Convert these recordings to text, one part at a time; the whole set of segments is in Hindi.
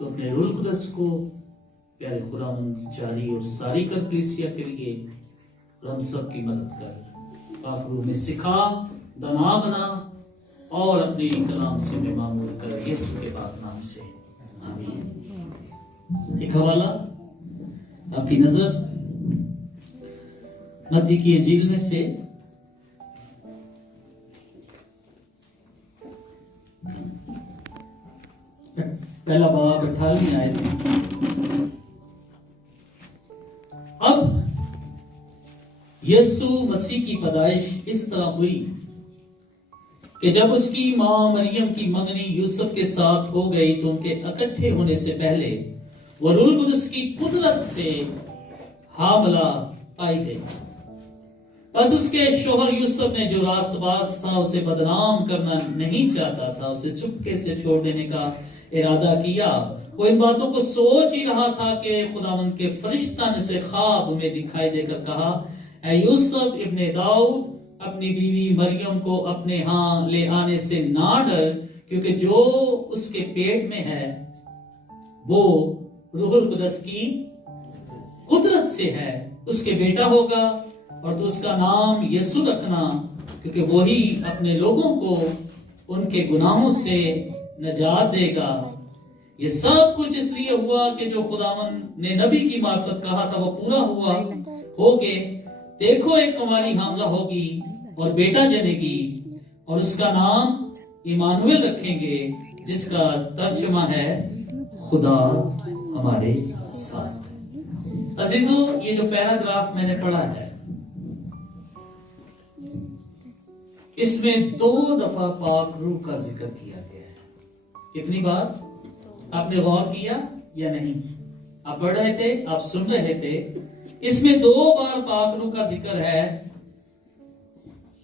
तो अपने रूह कुदस को प्यारे खुदावंद जारी और सारी कर कलीसिया के लिए और हम सब की मदद कर, पाक रूह में सिखा, बना और अपने कलाम से में मामूल कर, यीशु के पाक नाम से आमीन। एक हवाला आपकी नजर मत्ती की इंजील में से पहला बाब 18वीं आयत। अब यीशु मसीह की पैदाइश इस तरह हुई कि जब उसकी मां मरियम की मंगनी यूसुफ के साथ हो गई तो उनके इकट्ठे होने से पहले वह रूह कुदस की कुदरत से हामला पाई गई। बस उसके शोहर यूसुफ ने जो रास्तबाज था, उसे बदनाम करना नहीं चाहता था, उसे चुपके से छोड़ देने का इरादा किया। वो इन बातों को सोच ही रहा था कि खुदावंद के फरिश्ता ने उसे ख्वाब में दिखाई देकर कहा, ऐ यूसुफ इब्ने दाऊद, अपनी बीवी मरियम को अपने यहाँ ले आने से ना डर, क्योंकि जो उसके पेट में है वो रूहुल कुदस की कुदरत से है। उसके बेटा होगा और तो उसका नाम यीशु रखना, क्योंकि वही अपने लोगों को उनके गुनाहों से नजात देगा। ये सब कुछ इसलिए हुआ कि जो खुदावन ने नबी की मार्फत कहा था वो पूरा हुआ होगे। देखो, एक कुंवारी हामला होगी और बेटा जनेगी और उसका नाम इमानुएल रखेंगे, जिसका तर्जुमा है खुदा हमारे साथ। अजीजों, ये जो पैराग्राफ मैंने पढ़ा है इसमें 2 दफा पाक रूह का जिक्र किया गया है। कितनी बार आपने गौर किया या नहीं? आप पढ़ रहे थे, आप सुन रहे थे। इसमें 2 बार पाक रूह का जिक्र है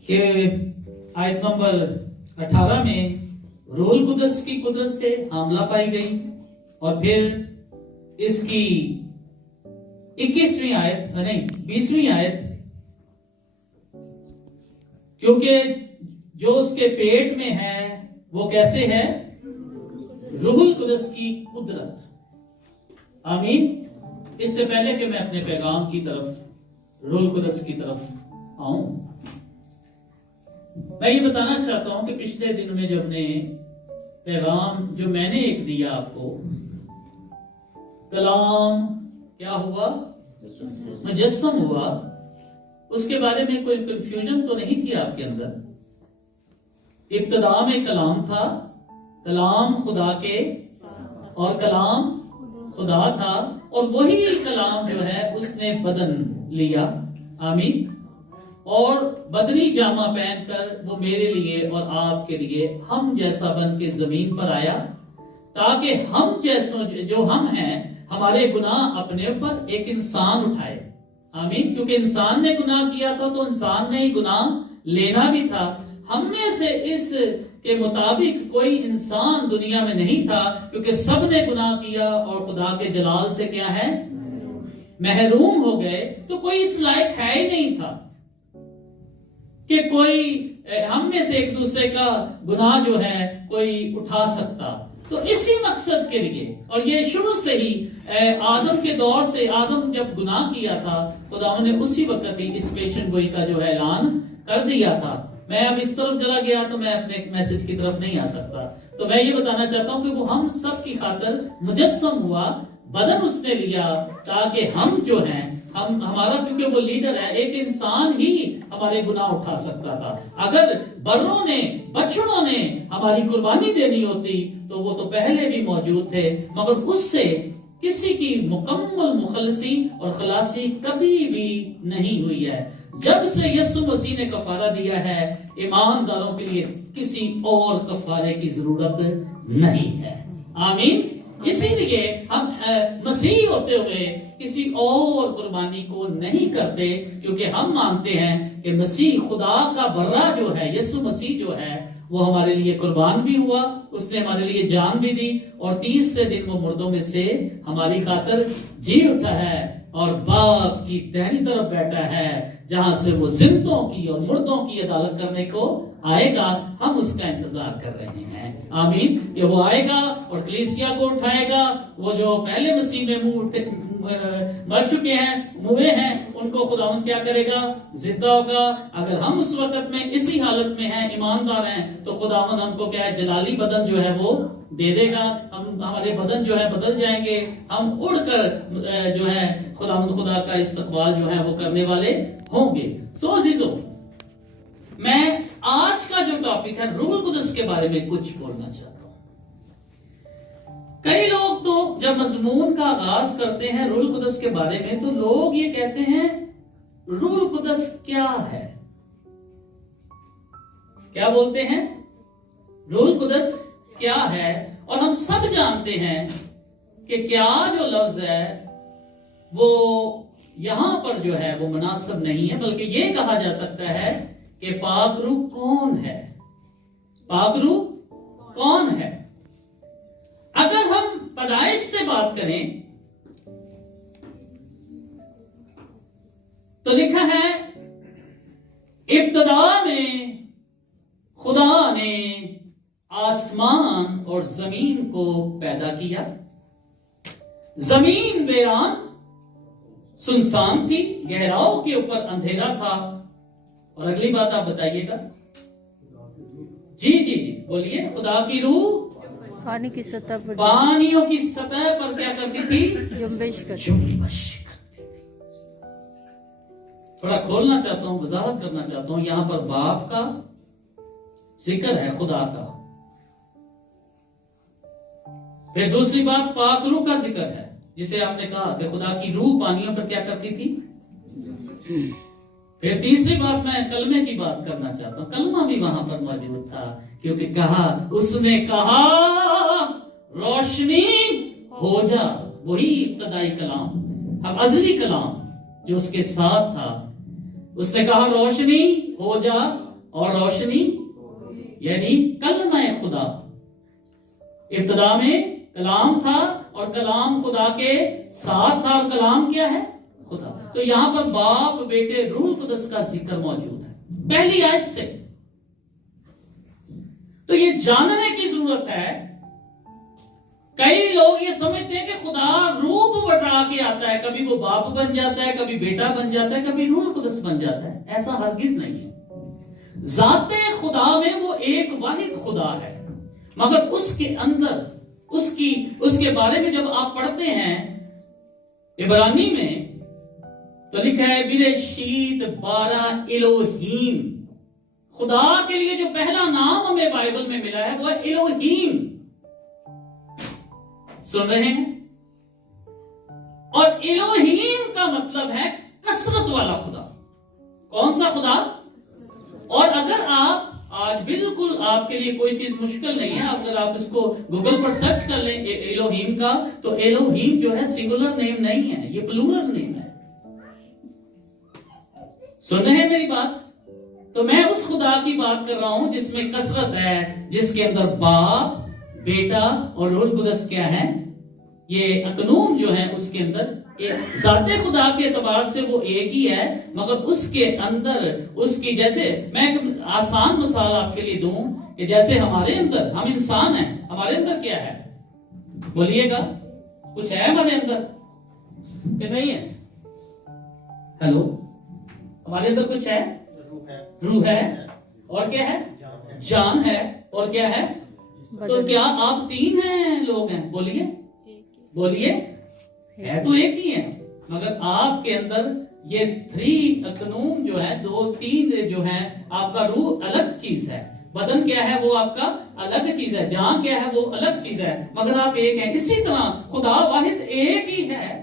कि आयत नंबर 18 में रूहुल कुदस की कुदरत से हामला पाई गई, और फिर इसकी 21वीं आयत नहीं 20वीं आयत, क्योंकि जो उसके पेट में है वो कैसे है? रूहुल कुदस की कुदरत। आमीन। इससे पहले कि मैं अपने पैगाम की तरफ, रूहुल कुदस की तरफ आऊं, मैं ये बताना चाहता हूं कि पिछले दिन में जब ने पैगाम जो मैंने एक दिया आपको, कलाम क्या हुआ? मुजस्सम हुआ। उसके बारे में कोई कंफ्यूजन तो नहीं थी आपके अंदर? इब्तिदा में कलाम था, कलाम खुदा के, और कलाम खुदा था, और वही कलाम जो है उसने बदन लिया। आमीन। और बदनी जामा पहनकर वो मेरे लिए और आपके लिए हम जैसा बन के जमीन पर आया, ताकि हम जैसों जो हम हैं, हमारे गुनाह अपने ऊपर एक इंसान उठाए। आमीन। क्योंकि इंसान ने गुनाह किया था तो इंसान ने ही गुनाह लेना भी था। हम में से इस के मुताबिक कोई इंसान दुनिया में नहीं था, क्योंकि सब ने गुनाह किया और खुदा के जलाल से क्या है? महरूम हो गए। तो कोई इस लायक है ही नहीं था कि कोई हम में से एक दूसरे का गुनाह जो है कोई उठा सकता। तो इसी मकसद के लिए, और ये शुरू से ही आदम के दौर से, आदम जब गुनाह किया था, खुदावंद ने उसी वक्त ही इस पेशन गोई का जो है ऐलान कर दिया था। मैं अब इस तरफ चला गया तो मैं अपने मैसेज की तरफ नहीं आ सकता। तो मैं ये बताना चाहता हूं कि वो हम सब की खातिर मुजस्सम हुआ, बदन उसने लिया, ताकि हम जो हैं, हम हमारा, क्योंकि वो लीडर है, एक इंसान ही हमारे गुनाह उठा सकता था। अगर बर्रों ने, बछड़ों ने हमारी कुर्बानी देनी होती तो वो तो पहले भी मौजूद थे, मगर उससे किसी की मुकम्मल मुखलसी और खलासी कभी भी नहीं हुई है। जब से यीशु मसीह ने कफारा दिया है, ईमानदारों के लिए किसी और कफारे की जरूरत नहीं है। आमीन। इसीलिए हम मसीह होते हुए किसी और कुर्बानी को नहीं करते, क्योंकि हम मानते हैं कि मसीह खुदा का बर्रा जो है, यीशु मसीह जो है, वो हमारे लिए कुर्बान भी हुआ, उसने हमारे लिए जान भी दी, और तीसरे दिन वो मुर्दों में से हमारी खातिर जी उठा है और बाप की दाहिनी तरफ बैठा है, जहां से वो जिंदों की और मुर्दों की अदालत करने को आएगा, हम उसका इंतजार कर रहे हैं। आमीन। कि वो आएगा और कलीसिया को उठाएगा। वो जो पहले मसीह में मर चुके हैं, मुए हैं, उनको खुदावंद क्या करेगा? जिंदा होगा। अगर हम उस वक्त में इसी हालत में हैं, ईमानदार हैं, तो खुदावंद हमको क्या है? जलाली बदन जो है वो दे देगा। हम हमारे बदन जो है बदल जाएंगे। हम उड़कर जो है खुदा का इस्तकबाल जो है वो करने वाले होंगे। सो अजीजों, मैं आज का जो टॉपिक है रूह कुदस के बारे में कुछ बोलना चाहता हूं। कई लोग तो जब मजमून का आगाज करते हैं रूह कुदस के बारे में, तो लोग ये कहते हैं रूह कुदस क्या है? क्या बोलते हैं? रूह कुदस क्या है? और हम सब जानते हैं कि क्या जो लफ्ज है वो यहां पर जो है वो मुनासिब नहीं है, बल्कि ये कहा जा सकता है कि पाक रूह कौन है? पाक रूह कौन है? अगर हम पैदाइश से बात करें तो लिखा है इब्तिदा में खुदा ने आसमान और जमीन को पैदा किया। जमीन वीरान सुनसान थी, गहराओं के ऊपर अंधेरा था। और अगली बात आप बताइएगा। जी जी जी बोलिए। खुदा की रूह पानी की सतह पर, पानियों की सतह पर क्या करती थी? जुम्बिश करती थी। थोड़ा खोलना चाहता हूं, वजाहत करना चाहता हूं। यहां पर बाप का जिक्र है, खुदा का। फिर दूसरी बात पाक रूह का जिक्र है, जिसे आपने कहा कि खुदा की रूह पानियों पर क्या करती थी। फिर तीसरी बात मैं कलमे की बात करना चाहता हूं। कलमा भी वहां पर मौजूद था, क्योंकि कहा, उसने कहा रोशनी हो जा। वही इब्तदाई कलाम, अब अजली कलाम जो उसके साथ था। उसने कहा रोशनी हो जा, और रोशनी यानी कलमा खुदा। इब्तदा में कलाम था और कलाम खुदा के साथ था, और कलाम क्या है? खुदा। तो यहां पर बाप, बेटे, रूह कुदस का जिक्र मौजूद है पहली आयत से। तो ये जानने की जरूरत है। कई लोग ये समझते हैं कि खुदा रूप बटा के आता है, कभी वो बाप बन जाता है, कभी बेटा बन जाता है, कभी रूह कुदस बन जाता है। ऐसा हरगिज नहीं है। जाते खुदा में वो एक वाहिद खुदा है, मगर उसके अंदर उसके बारे में जब आप पढ़ते हैं इब्रानी में, तो लिखा है बिरेशीत बारा इलोहीम। खुदा के लिए जो पहला नाम हमें बाइबल में मिला है वो है इलोहीम। सुन रहे हैं? और इलोहीम का मतलब है कसरत वाला खुदा। कौन सा खुदा? और अगर आप आज बिल्कुल आपके लिए कोई चीज मुश्किल नहीं है, अगर आप इसको गूगल पर सर्च कर लें एलोहीम का, तो एलोहीम जो है सिंगुलर नेम नहीं है, ये प्लूरल नेम है। सुन रहे हैं मेरी बात? तो मैं उस खुदा की बात कर रहा हूं जिसमें कसरत है, जिसके अंदर बाप, बेटा और रूह कुदस क्या है? ये अकनूम जो है उसके अंदर जाते खुदा के एतबार से वो एक ही है, मगर उसके अंदर उसकी, जैसे मैं एक आसान मिसाल आपके लिए दूं कि जैसे हमारे अंदर, हम इंसान हैं, हमारे अंदर क्या है? बोलिएगा, कुछ है हमारे अंदर कि नहीं है? हेलो, हमारे अंदर कुछ है? रूह है। और क्या है? जान है। और क्या है? तो क्या आप तीन हैं, लोग हैं? बोलिए बोलिए। है तो एक ही है, मगर आपके अंदर ये थ्री अकनूम जो है, दो तीन जो है, आपका रूह अलग चीज है, बदन क्या है वो आपका अलग चीज है, जान क्या है वो अलग चीज है, मगर आप एक हैं। इसी तरह खुदा वाहिद एक ही है,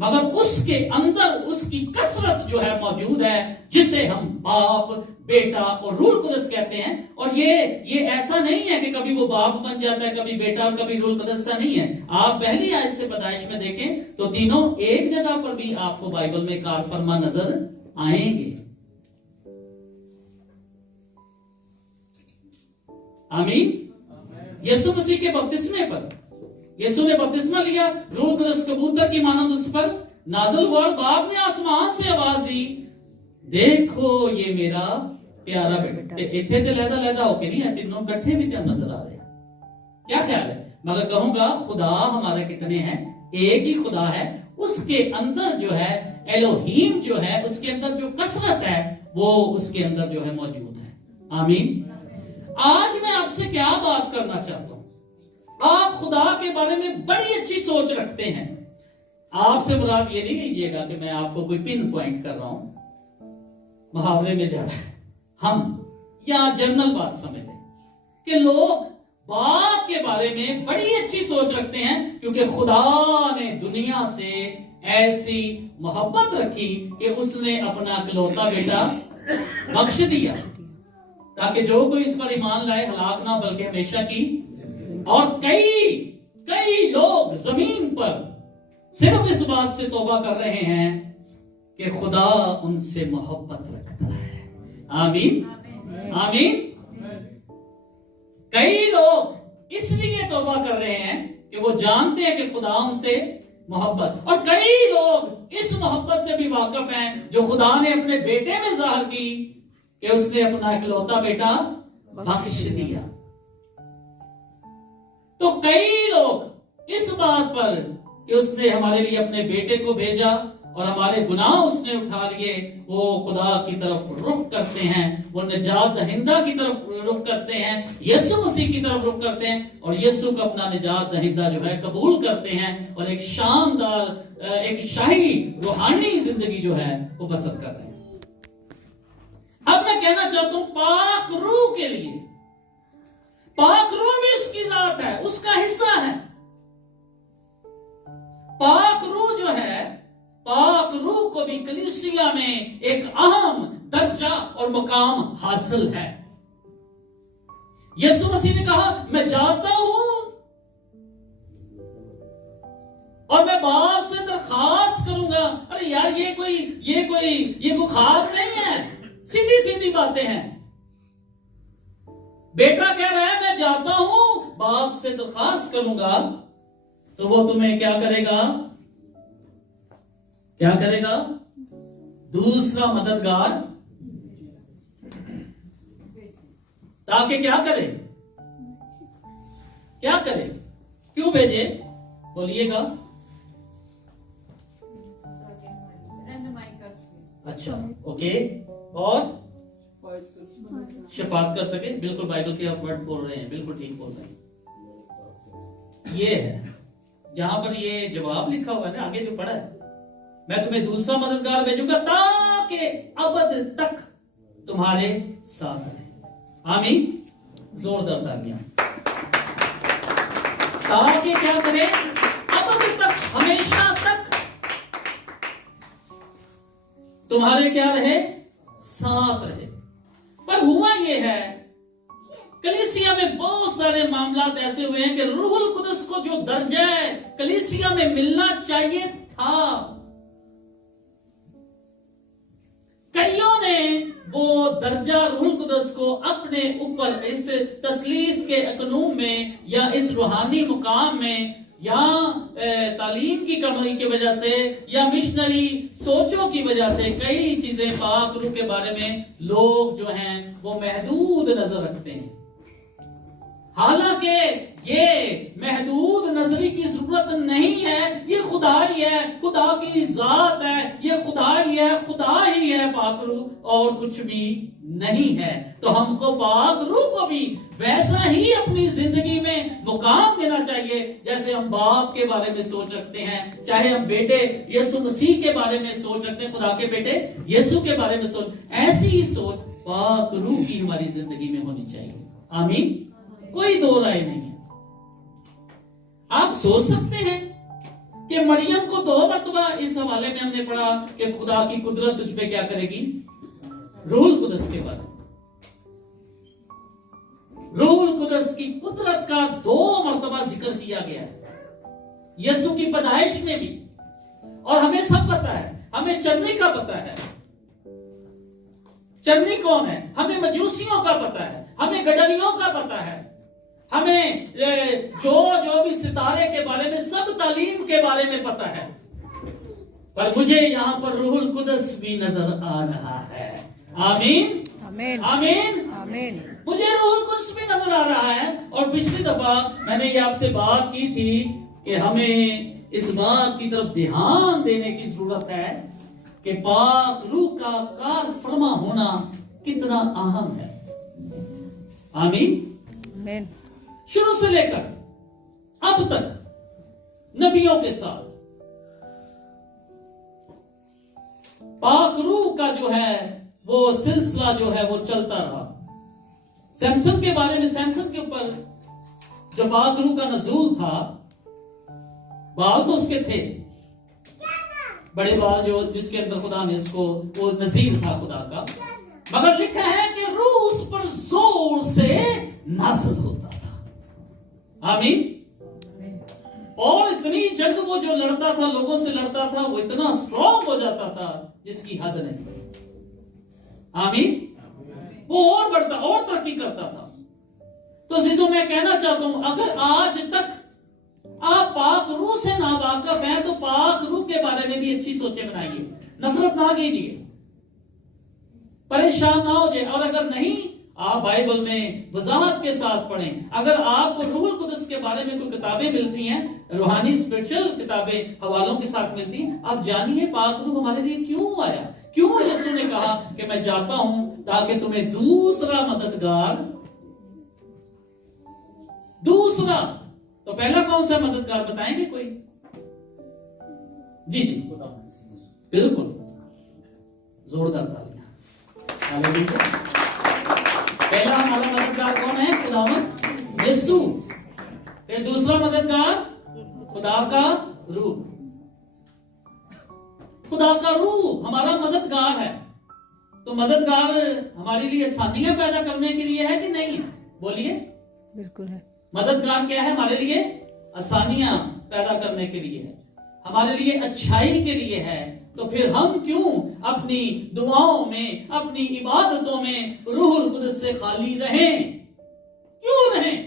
मगर उसके अंदर उसकी कसरत जो है मौजूद है, जिसे हम बाप, बेटा और रूह कुदस कहते हैं। और ये ऐसा नहीं है कि कभी वो बाप बन जाता है, कभी बेटा और कभी रूह कुदस, ऐसा नहीं है। आप पहली आयत से पैदाइश में देखें तो तीनों एक जगह पर भी आपको बाइबल में कार फरमा नजर आएंगे। आमीन। यीशु मसीह के बपतिस्मे पर, यीशु ने बपतिस्मा लिया, रूह कुदस कबूतर की मानंद उस पर नाज़िल हुआ, और बाप ने आसमान से आवाज दी, देखो ये मेरा प्यारा बेटा। ते इथे ते लहदा होके नहीं है, तीनों इकट्ठे भी क्या नजर आ रहे हैं। क्या ख्याल है? मगर कहूंगा खुदा हमारे कितने हैं? एक ही खुदा है। उसके अंदर जो है एलोहीम जो है, उसके अंदर जो कसरत है वो उसके अंदर जो है मौजूद है। आमीन। आज मैं आपसे क्या बात करना चाहता हूं। आप खुदा के बारे में बड़ी अच्छी सोच रखते हैं। आपसे मुराद ये नहीं लीजिएगा कि मैं आपको कोई पिन पॉइंट कर रहा हूं, मुहावरे में जा रहा है हम, या जनरल बात समझ लें कि लोग बाप के बारे में बड़ी अच्छी सोच रखते हैं क्योंकि खुदा ने दुनिया से ऐसी मोहब्बत रखी कि उसने अपना इकलौता बेटा बख्श दिया ताकि जो कोई इस पर ईमान लाए हलाक ना बल्कि हमेशा की। और कई लोग जमीन पर सिर्फ इस बात से तौबा कर रहे हैं कि खुदा उनसे मोहब्बत रखता है। आमीन आमीन। कई लोग इसलिए तौबा कर रहे हैं कि वो जानते हैं कि खुदा उनसे मोहब्बत, और कई लोग इस मोहब्बत से भी वाकिफ हैं जो खुदा ने अपने बेटे में जाहिर की कि उसने अपना इकलौता बेटा बख्श दिया। तो कई लोग इस बात पर कि उसने हमारे लिए अपने बेटे को भेजा और हमारे गुनाह उसने उठा लिए, वो खुदा की तरफ रुख करते हैं, वो निजात दहिंदा की तरफ रुख करते हैं, यीशु मसीह की तरफ रुख करते हैं और यीशु को अपना निजात दहिंदा जो है कबूल करते हैं और एक शानदार एक शाही रूहानी जिंदगी जो है वो बसर कर रहे हैं। अब मैं कहना चाहता हूं पाक रूह के लिए, पाक रूह भी उसकी जात है, उसका हिस्सा है। पाक रूह जो है, पाक रूह को भी कलीसिया में एक अहम दर्जा और मुकाम हासिल है। यीशु मसीह ने कहा मैं जाता हूं और मैं बाप से दरखास्त करूंगा। अरे यार ये कोई ख्वाब नहीं है, सीधी सीधी बातें हैं। बेटा कह रहा है मैं जाता हूं, बाप से दरखास्त करूंगा, तो वो तुम्हें क्या करेगा? क्या करेगा? दूसरा मददगार, ताकि क्या करे? क्या करे? क्यों भेजे? बोलिएगा। अच्छा, ओके। और शफात कर सके। बिल्कुल बाइबल के आप वर्ड बोल रहे हैं, बिल्कुल ठीक बोल रहे हैं। ये है जहां पर ये जवाब लिखा हुआ है ना, आगे जो पढ़ा है, मैं तुम्हें दूसरा मददगार भेजूंगा ताकि अबद तक तुम्हारे साथ रहे। आमीन। जोरदार तालियां। ताकि क्या करे? अबद तक, हमेशा तक तुम्हारे क्या रहे? साथ रहे। पर हुआ यह है कलीसिया में बहुत सारे मामलात ऐसे हुए हैं कि रूहुल कुदस को जो दर्जा कलीसिया में मिलना चाहिए था, कईयों ने वो दर्जा रूहुल कुदस को अपने ऊपर इस तसलीस के अकनूम में या इस रूहानी मुकाम में या तालीम की कमी की वजह से या मिशनरी सोचों की वजह से कई चीजें पाक रूह के बारे में लोग जो हैं वो महदूद नजर रखते हैं। हालांकि ये महदूद नजरी की जरूरत नहीं है, ये खुदा ही है, खुदा की जात है, ये खुदा ही है, खुदा ही है पाक रूह, और कुछ भी नहीं है। तो हमको पाक रूह को भी वैसा ही अपनी जिंदगी में मुकाम देना चाहिए जैसे हम बाप के बारे में सोच रखते हैं, चाहे हम बेटे यीशु मसीह के बारे में सोच रखते हैं, खुदा के बेटे यीशु के बारे में सोच, ऐसी ही सोच पाक रूह की हमारी जिंदगी में होनी चाहिए। आमीन। कोई दो राय नहीं है। आप सोच सकते हैं कि मरियम को 2 मरतबा इस हवाले में हमने पढ़ा कि खुदा की कुदरत तुझ पे क्या करेगी? रूहुल कुदस के बारे में, रूहुल कुदस की कुदरत का 2 मरतबा जिक्र किया गया है यीशु की पैदाइश में भी। और हमें सब पता है, हमें चरनी का पता है, चरनी कौन है, हमें मजूसियों का पता है, हमें गडरियों का पता है, हमें जो भी सितारे के बारे में सब तालीम के बारे में पता है। पर मुझे यहां पर रूहुल कुदस भी नजर आ रहा है। आमीन। आमीन आमीन। आमीन। मुझे रूहुल कुद्स भी नजर आ रहा है। और पिछली दफा मैंने ये आपसे बात की थी कि हमें इस बात की तरफ ध्यान देने की जरूरत है कि पाक रूह का कार फरमा होना कितना अहम है। आमीन। आमीन। शुरू से लेकर अब तक नबियों के साथ पाक रूह का जो है वो सिलसिला जो है वो चलता रहा। सैमसन के बारे में, सैमसन के ऊपर जो पाक रूह का नजूल था, बाल तो उसके थे, बड़े बाल जो जिसके अंदर खुदा ने इसको, वो नजीर था खुदा का, मगर लिखा है कि रूह उस पर जोर से नाज़िल होता था। आमीन। और इतनी जंग वो जो लड़ता था, लोगों से लड़ता था, वो इतना स्ट्रॉन्ग हो जाता था जिसकी हद नहीं। आमीन। वो और बढ़ता और तरक्की करता था। तो जीजो मैं कहना चाहता हूं, अगर आज तक आप पाक रूह से ना वाकिफ हैं तो पाक रूह के बारे में भी अच्छी सोचें बनाइए, नफरत ना कीजिए, परेशान ना हो जाए। और अगर नहीं, आप बाइबल में वजाहत के साथ पढ़ें। अगर आपको रूहुल कुद्स के बारे में कोई किताबें मिलती हैं, रूहानी स्पिरिचुअल किताबें हवालों के साथ मिलती हैं, आप जानिए पाक रूह हमारे लिए क्यों आया, क्यों यीशु ने कहा कि मैं जाता हूं ताकि तुम्हें दूसरा मददगार, दूसरा, तो पहला कौन सा मददगार बताएंगे कोई? जी जी बिल्कुल, जोरदार तालियां। हालेलुया। पहला हमारा मददगार कौन है? खुदावंद यीशु। फिर दूसरा मददगार खुदा का रूह। खुदा का रूह हमारा मददगार है। तो मददगार हमारे लिए आसानियां पैदा करने के लिए है कि नहीं है? बोलिए। बिल्कुल है। मददगार क्या है? हमारे लिए आसानियां पैदा करने के लिए है, हमारे लिए अच्छाई के लिए है। तो फिर हम क्यों अपनी दुआओं में, अपनी इबादतों में रूहुल कुद्स से खाली रहें? क्यों रहें?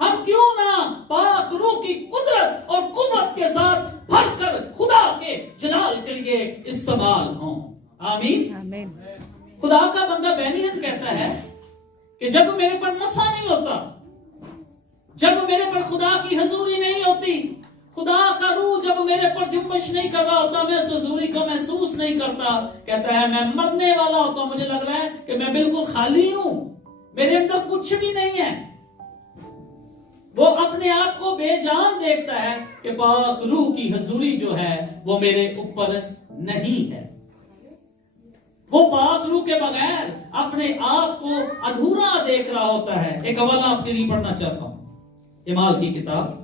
हम क्यों ना पाक रूह की कुदरत और कुव्वत के साथ भरकर खुदा के जलाल के लिए इस्तेमाल हों? आमीन। आमीन। खुदा का बंदा बेनियन कहता है कि जब मेरे पर मसा नहीं होता, जब मेरे पर खुदा की हजूरी नहीं होती, खुदा का रूह जब मेरे पर जुम्बिश नहीं कर रहा होता, मैं उस हजूरी को महसूस नहीं करता, कहता है मैं मरने वाला होता, मुझे लग रहा है कि मैं बिल्कुल खाली हूं, मेरे अंदर कुछ भी नहीं है। वो अपने आप को बेजान देखता है कि पाक रूह की हजूरी जो है वो मेरे ऊपर नहीं है। वो पाक रूह के बगैर अपने आप को अधूरा देख रहा होता है। एक हवाला आपके लिए पढ़ना चाहता हूं, इमाल की किताब,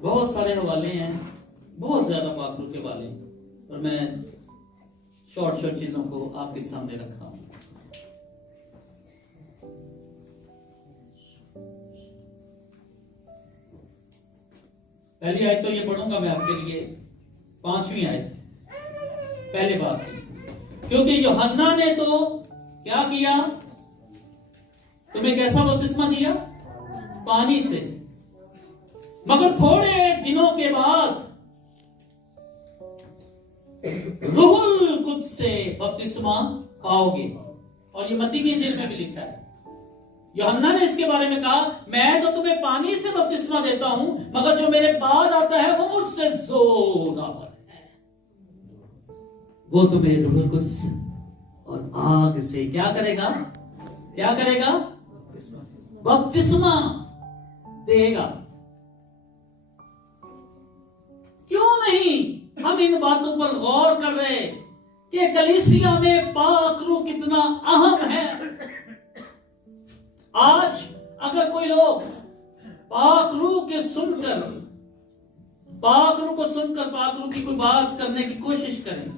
बहुत सारे हवाले हैं, बहुत ज्यादा पाक रूह के हवाले, और मैं शॉर्ट शॉर्ट चीजों को आपके सामने रखा हूं। पहली आयत तो ये पढ़ूंगा मैं आपके लिए, 5वीं आयत, पहले बात, क्योंकि यूहन्ना ने तो क्या किया? तुम्हें कैसा बपतिस्मा दिया? पानी से, मगर थोड़े दिनों के बाद रूहुल कुद्स से बपतिस्मा पाओगे। और ये मत्ती की इंजील में भी लिखा है। यूहन्ना ने इसके बारे में कहा, मैं तो तुम्हें पानी से बपतिस्मा देता हूं, मगर जो मेरे बाद आता है वो मुझसे जोरावर है, वो तुम्हें रूहुल कुद्स और आग से क्या करेगा? क्या करेगा? बपतिस्मा देगा। क्यों नहीं हम इन बातों पर गौर कर रहे कि कलीसिया में पाक रूह कितना अहम है? आज अगर कोई लोग पाक रूह के सुनकर, पाक रूह को सुनकर पाक रूह की कोई बात करने की कोशिश करें,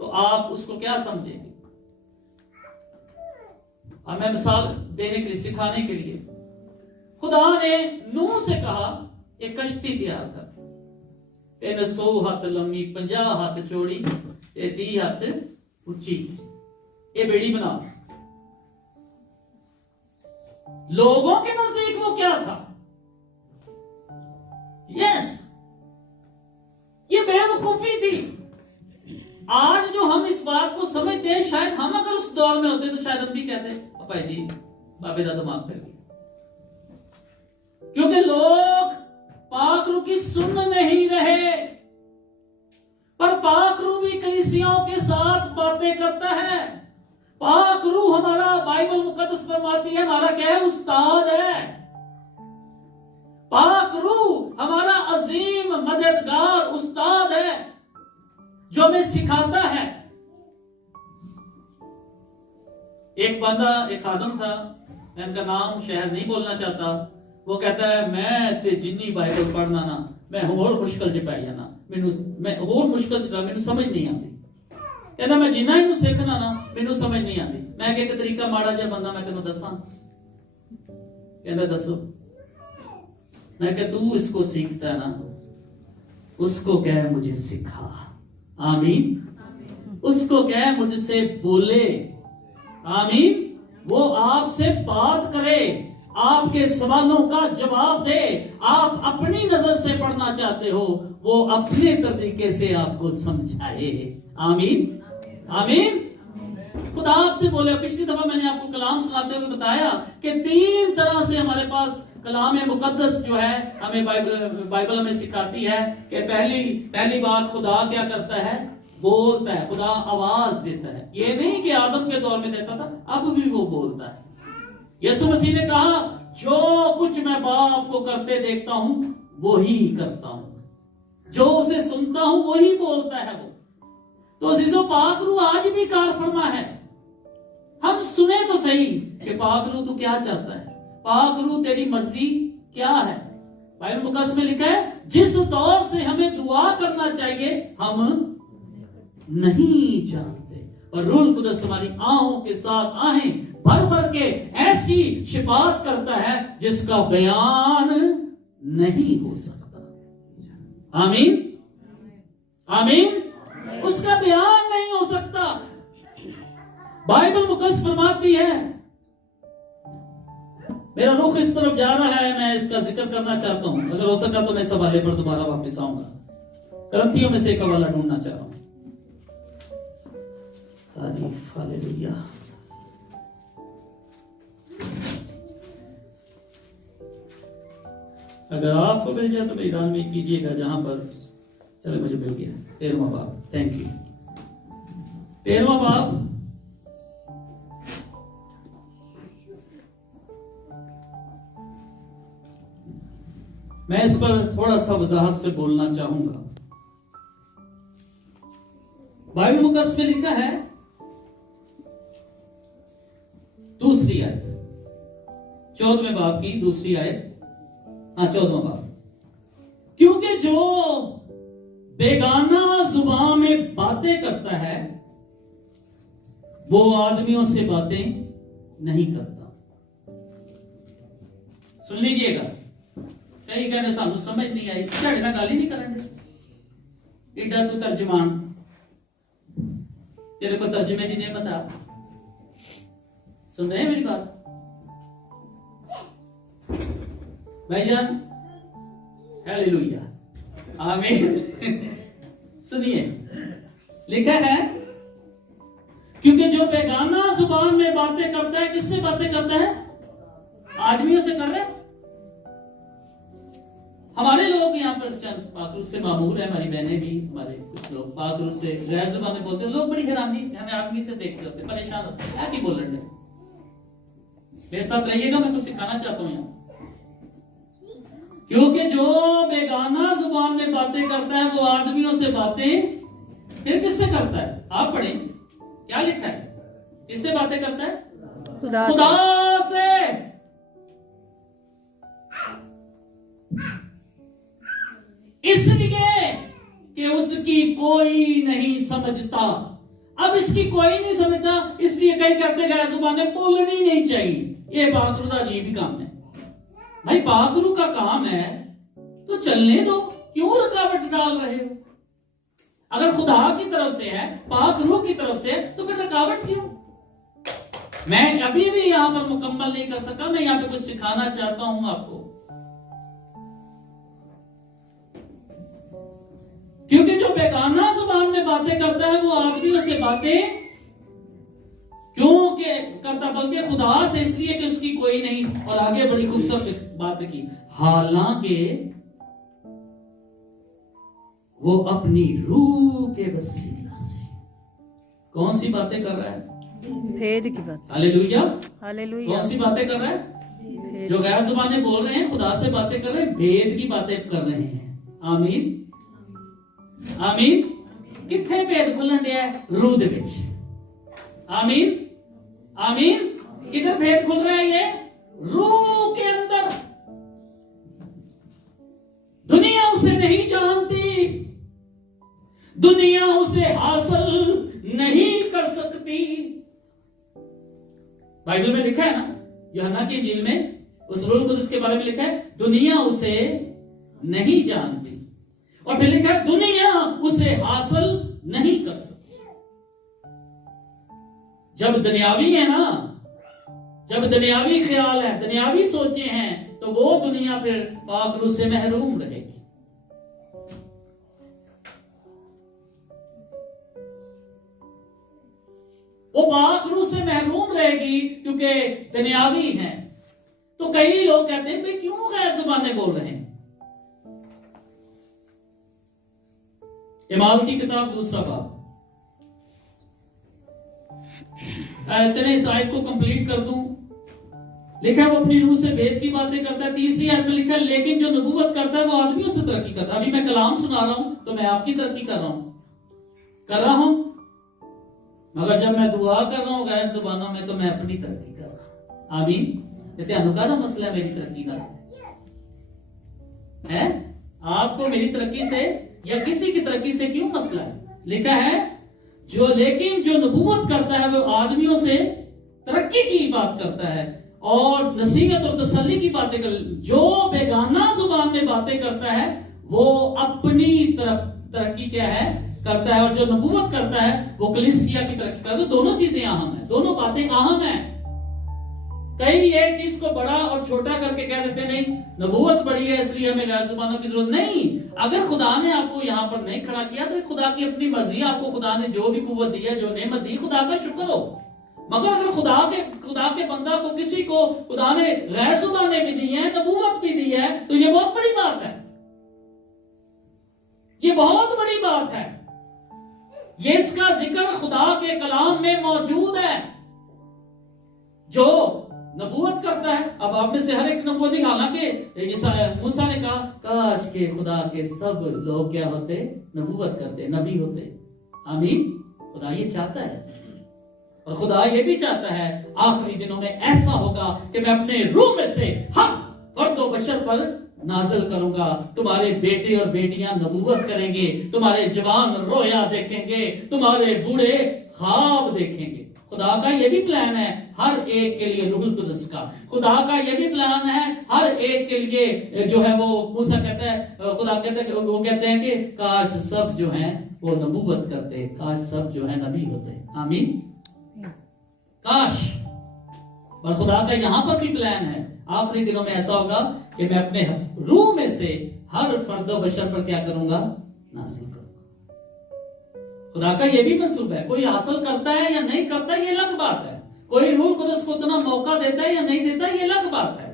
तो आप उसको क्या समझेंगे? हमें मिसाल देने के लिए, सिखाने के लिए, खुदा ने नूह से कहा एक कश्ती तैयार कर, 100 हाथ लंबी, 50 हाथ चौड़ी, 30 हाथ ऊंची, ये बेड़ी बना। लोगों के नजदीक वो क्या था? यस, ये बेवकूफी थी। आज जो हम इस बात को समझते हैं, शायद हम अगर उस दौर में होते तो शायद हम भी कहते पापा जी बाबे का दिमाग पे गया, क्योंकि लोग पाक रूह की सुन नहीं रहे। पर पाक रूह भी कलीसियाओं के साथ बातें करता है। पाक रूह हमारा, बाइबल मुकद्दस फरमाती है, हमारा क्या है? उस्ताद है। पाक रूह हमारा अजीम मददगार उस्ताद है जो हमें सिखाता है। एक बंदा, एक खादम था, मैं इनका नाम शहर नहीं बोलना चाहता, वो कहता है मैं ते जिन्नी बाइबल पढ़ना ना मैं होर मुश्किल च पै जाना, मैं होर मुश्किल च मैनू समझ नहीं आती। कहना मैं जिन्ना इनू सीखना ना मैनू समझ नहीं आती। मैं एक तरीका माड़ा जिहा बंदा मैं तेनों दसा। कहना दसो। मैं कह तू इसको सीखता है ना, उसको कह मुझे सिखा। आमीन। उसको कह मुझसे बोले। आमीन। वो आपसे बात करे, आपके सवालों का जवाब दे। आप अपनी नजर से पढ़ना चाहते हो, वो अपने तरीके से आपको समझाए। आमीन। आमीन। खुदा आपसे बोले। पिछली दफा मैंने आपको कलाम सुनाते हुए बताया कि 3 तरह से हमारे पास कलाम मुकद्दस जो है हमें बाइबल हमें सिखाती है कि पहली बात खुदा क्या करता है? बोलता है। खुदा आवाज देता है। ये नहीं कि आदम के दौर में देता था, अब भी वो बोलता है। यीशु मसीह ने कहा जो कुछ मैं बाप को करते देखता हूं वो ही करता हूं, जो उसे सुनता हूं वही बोलता है वो। तो अजीजों, पाक रूह आज भी कार फरमा है। हम सुने तो सही कि पाक रूह तू क्या चाहता है, पाक रूह तेरी मर्जी क्या है। बाइबल मुकद्दस में लिखा है जिस दौर से हमें दुआ करना चाहिए हम नहीं जानते, और रूह कुदस हमारी आहों के साथ आहें भर भर के ऐसी शिफात करता है जिसका बयान नहीं हो सकता। आमीन। आमीन। उसका बयान नहीं हो सकता। बाइबल मुकद्दस फरमाती है, मेरा रुख इस तरफ जा रहा है, मैं इसका जिक्र करना चाहता हूं। अगर हो सका तो मैं इस हवाले पर दोबारा वापस आऊंगा। करंथियों में से एक हवाला ढूंढना चाह रहा हूं। तारीफ, हालेलुया। अगर आपको मिल जाए तो मेरी रानवी कीजिएगा। जहां पर चले, मुझे मिल गया 13वां बाब। Thank you. 13वां बाब मैं इस पर थोड़ा सा वजाहत से बोलना चाहूंगा। बाइबल मुकद्दस में लिखा है, दूसरी आयत, 14वें बाब की दूसरी आयत। 14वां बाब। क्योंकि जो बेगाना जुबान में बातें करता है वो आदमियों से बातें नहीं करता। सुन लीजिएगा। कई कहने सानू समझ नहीं आई, झड़े ना गाली नहीं करेंगे। इधर तू तर्जमान, तेरे को तर्जमे की नेमत आ। सुन रहे हैं मेरी बात भाईजान? हालेलुया। आमीन। सुनिए, लिखा है क्योंकि जो बेगाना जुबान में बातें करता है, किससे बातें करता है? आदमियों से कर रहे हैं। हमारे लोग यहाँ पर चंद पाक रूह से मामूर है, हमारी बहनें भी, हमारे कुछ लोग पाक रूह से गैर जुबानें बोलते हैं। लोग बड़ी हैरानी से देखते होते, परेशान होते हैं, क्या की बोल रहे हैं। मेरे साथ रहिएगा, मैं कुछ सिखाना चाहता हूं यहाँ। क्योंकि जो बेगाना जुबान में बातें करता है वो आदमियों से बातें फिर किससे करता है? आप पढ़े, क्या लिखा है? किससे बातें करता है? खुदा से। इसलिए कि उसकी कोई नहीं समझता। अब इसकी कोई नहीं समझता, इसलिए कई कहते गैर जुबानें बोलनी नहीं चाहिए। ये पाक रूह का अजीब काम है भाई। पाक रूह का काम है तो चलने दो, क्यों रुकावट डाल रहे हो? अगर खुदा की तरफ से है, पाक रूह की तरफ से है, तो फिर रुकावट क्यों? मैं अभी भी यहां पर मुकम्मल नहीं कर सका, मैं यहां पे कुछ सिखाना चाहता हूं आपको, क्योंकि जो बेगाना जुबान में बातें करता है वो आदमियों से बातें क्यों के करता, बल्कि खुदा से इसलिए कि उसकी कोई नहीं। और आगे बड़ी खूबसूरत बात की, हालांकि वो अपनी रूह के वसीला से कौन सी बातें कर रहा है? भेद की बात। हालेलुया। हालेलुया। कौन सी बातें कर रहा है? जो गैर जुबानें बोल रहे हैं, खुदा से बातें कर रहे हैं, भेद की बातें कर रहे हैं। आमीन आमीन। कितने भेद खुलन दिया है? रूह दे विच। आमीन आमीन। किधर भेद खुल रहा है? ये रूह के अंदर। दुनिया उसे नहीं जानती, दुनिया उसे हासिल नहीं कर सकती। बाइबल में लिखा है ना, यूहन्ना की इंजील में उस रूह कुदस के बारे में लिखा है, दुनिया उसे नहीं जानती, और फिर लिखा है दुनिया उसे हासिल नहीं कर सकती। जब दुनियावी है ना, जब दुनियावी ख्याल है, दुनियावी सोचे हैं, तो वो दुनिया फिर पाक रूह से महरूम रहेगी। वो पाक रूह से महरूम रहेगी क्योंकि दुनियावी है। तो कई लोग कहते हैं भाई क्यों गैर जुबानें बोल रहे हैं? इमाल की किताब 2 बाब, चले इस आयत को कंप्लीट कर दूं। लिखा है वो अपनी रूह से भेद की बातें करता है। 3री आयत में लिखा है लेकिन जो नबूवत करता है वो आदमियों से तरक्की करता है। अभी मैं कलाम सुना रहा हूं तो मैं आपकी तरक्की कर रहा हूं, मगर जब मैं दुआ कर रहा हूं गैर जुबानों में तो मैं अपनी तरक्की कर रहा हूं। आमीन। ध्यान का मसला है मेरी तरक्की का है, आपको मेरी तरक्की से या किसी की तरक्की से क्यों मसला है? लिखा है लेकिन जो नबूवत करता है वो आदमियों से तरक्की की बात करता है और नसीहत और तसल्ली की बातें कर। जो बेगाना जुबान में बातें करता है वो अपनी तरक्की क्या है करता है, और जो नबूवत करता है वो कलीसिया की तरक्की करता है। दोनों चीजें अहम है, दोनों बातें अहम है। कई एक चीज को बड़ा और छोटा करके कह देते नहीं नबूवत बड़ी है इसलिए हमें गैर जुबानों की जरूरत नहीं। अगर खुदा ने आपको यहां पर नहीं खड़ा किया तो खुदा की अपनी मर्जी, आपको खुदा ने जो भी कुव्वत दी है, जो नेमत दी, खुदा का शुक्र हो। मगर अगर खुदा के बंदा को किसी को खुदा ने गैर जुबानें भी दी है, नबूवत भी दी है, तो ये बहुत बड़ी बात है, ये बहुत बड़ी बात है। ये इसका जिक्र खुदा के कलाम में मौजूद है। जो नबूवत करता है, अब आप में से हर एक नबूवत नहीं, हालांकि मूसा ने कहा काश के खुदा के सब लोग क्या होते, नबूवत करते, नबी होते। आमीन। खुदा ये चाहता है, और खुदा ये भी चाहता है आखिरी दिनों में ऐसा होगा कि मैं अपने रूह में से हर फर्द व बशर पर नाजिल करूंगा। तुम्हारे बेटे और बेटियां नबूवत करेंगे, तुम्हारे जवान रोया देखेंगे, तुम्हारे बूढ़े ख्वाब देखेंगे। खुदा का ये भी प्लान है हर एक के लिए, रूहुल कुदस का खुदा का ये भी प्लान है हर एक के लिए। जो है वो मूसा कहता है, खुदा कहता है, वो कहते हैं कि काश सब जो हैं वो नबूवत करते, काश सब जो है नबी होते। आमीन। काश। और खुदा का यहां पर भी प्लान है आखिरी दिनों में ऐसा होगा कि मैं अपने रूह में से हर फर्दो बशर पर क्या करूंगा, नाज़िल करूंगा। खुदा का यह भी मंसूब है। कोई हासिल करता है या नहीं करता है ये अलग बात है, कोई रूह कुदस को उतना मौका देता है या नहीं देता है ये अलग बात है।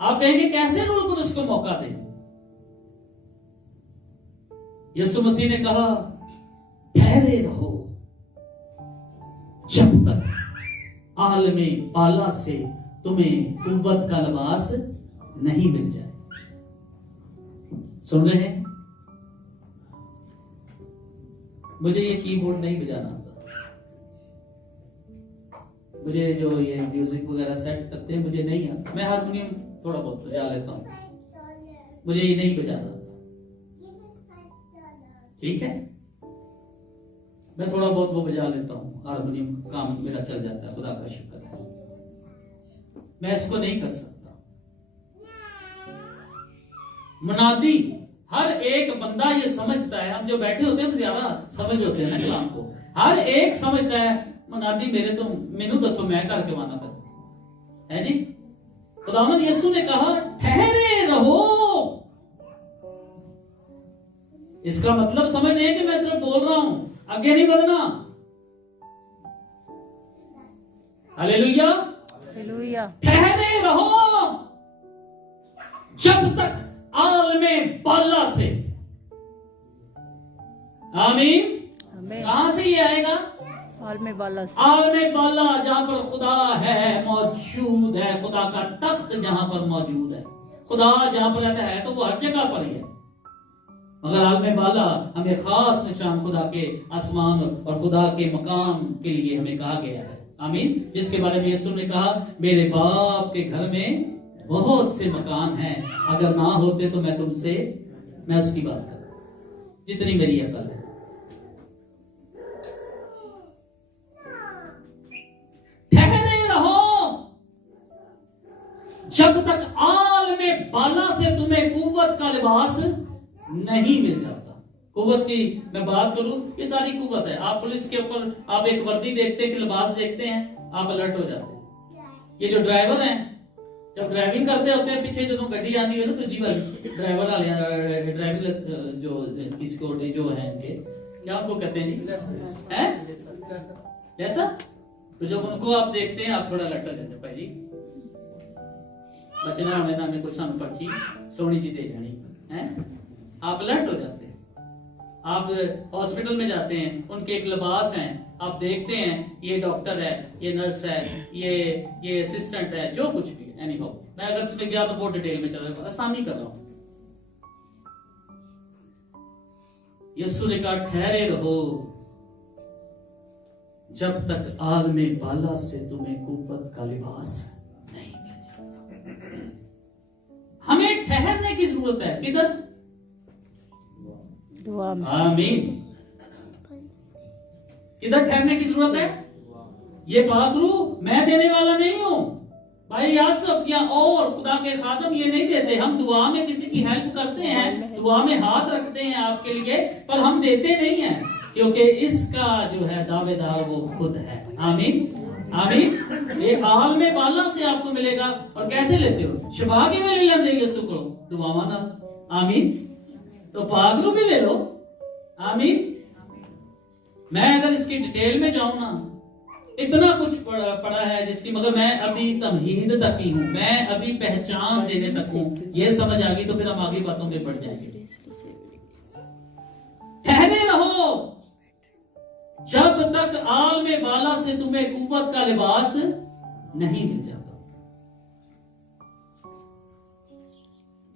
आप कहेंगे कैसे रूह कुदस को मौका दे? यीशु मसीह ने कहा ठहरे रहो जब तक आलमे बाला से तुम्हें कुव्वत का लिबास नहीं मिल जाए। सुन रहे हैं? मुझे ये कीबोर्ड नहीं बजाना आता, मुझे जो ये म्यूजिक वगैरह सेट करते हैं मुझे नहीं आता। मैं हारमोनियम थोड़ा बहुत बजा लेता हूं, मुझे ये नहीं बजाना आता। ठीक है, मैं थोड़ा बहुत वो बजा लेता हूं, हारमोनियम काम मेरा चल जाता है, खुदा का शुक्र है। मैं इसको नहीं कर सकता। मुनादी हर एक बंदा ये समझता है, हम जो बैठे होते हैं ज्यादा समझ होते हैं ना कलाम को, हर एक समझता है मनादी मेरे तो मैनू दसो मैं करके माना कर है जी। खुदावंद यीशु ने कहा ठहरे रहो। इसका मतलब समझ नहीं है कि मैं सिर्फ बोल रहा हूं, आगे नहीं बढ़ना। हालेलुया। हालेलुया। ठहरे रहो जब तक आलमे बाला से। आमीन। आमीन। कहां से ये आएगा? आलमे बाला से। आलमे बाला, जहां पर खुदा है, मौजूद है, खुदा का तख्त जहां पर मौजूद है। खुदा जहां पर रहता है तो वो हर जगह पर ही है, मगर आलमे बाला हमें खास निशान खुदा के आसमान और खुदा के मकाम के लिए हमें कहा गया है। आमीन। जिसके बारे में यीशु ने कहा मेरे बाप के घर में बहुत से मकान हैं, अगर ना होते तो मैं उसकी बात कर जितनी मेरी अकल है। ठहरे रहो जब तक आलमे बाला से तुम्हें कुव्वत का लिबास नहीं मिल जाता। कुव्वत की मैं बात करूं, ये सारी कुव्वत है। आप पुलिस के ऊपर आप एक वर्दी देखते हैं कि लिबास देखते हैं, आप अलर्ट हो जाते हैं। ये जो ड्राइवर हैं जब ड्राइविंग करते होते हैं, पीछे जो गड्डी आती है ना तो जी वाली ड्राइवर वाले ड्राइविंग जो सिक्योरिटी जो है इनके क्या उनको कहते हैं जी, हैं जैसा, तो जब उनको आप देखते हैं आप थोड़ा अलर्ट हो जाते हैं, भाई जी बचना हमें ना कुछ सानू पर्ची सोनी जी दे जानी है, आप अलर्ट हो जाते हैं। आप हॉस्पिटल में जाते हैं, उनके एक लिबास हैं, आप देखते हैं ये डॉक्टर है, ये नर्स है, ये असिस्टेंट है, जो कुछ भी एनी हाउ। मैं अगर इसमें गया तो बहुत डिटेल में चल रहा हूं, आसानी कर रहा हूं। यीशु ने कहा ठहरे रहो जब तक आलमे बाला से तुम्हें कुव्वत का लिबास नहीं मिल जाता। हमें ठहरने की जरूरत है, किधर? दुआ में। आमीन। किधर ठहरने की जरूरत है? ये पाकरू मैं देने वाला नहीं हूं, भाई यासफ या और खुदा के खादम ये नहीं देते। हम दुआ में किसी की हेल्प करते हैं, दुआ में हाथ रखते हैं आपके लिए, पर हम देते नहीं हैं, क्योंकि इसका जो है दावेदार वो खुद है। आमीन। आमीन। ये आलमे बाला से आपको मिलेगा। और कैसे लेते हो? शिफा के में ले लेंगे यीशु को दुआवा ना। आमीन। तो पागरू भी ले लो। आमीन। मैं अगर इसकी डिटेल में जाऊं ना, इतना कुछ पढ़ा है जिसकी, मगर मैं अभी तमहीद तक ही हूं, मैं अभी पहचान देने तक हूं। ये समझ आ गई तो फिर हम आगे बातों में बढ़ जाएंगे। ठहरे रहो जब तक आलमे बाला से तुम्हें कुव्वत का लिबास नहीं मिल जाता।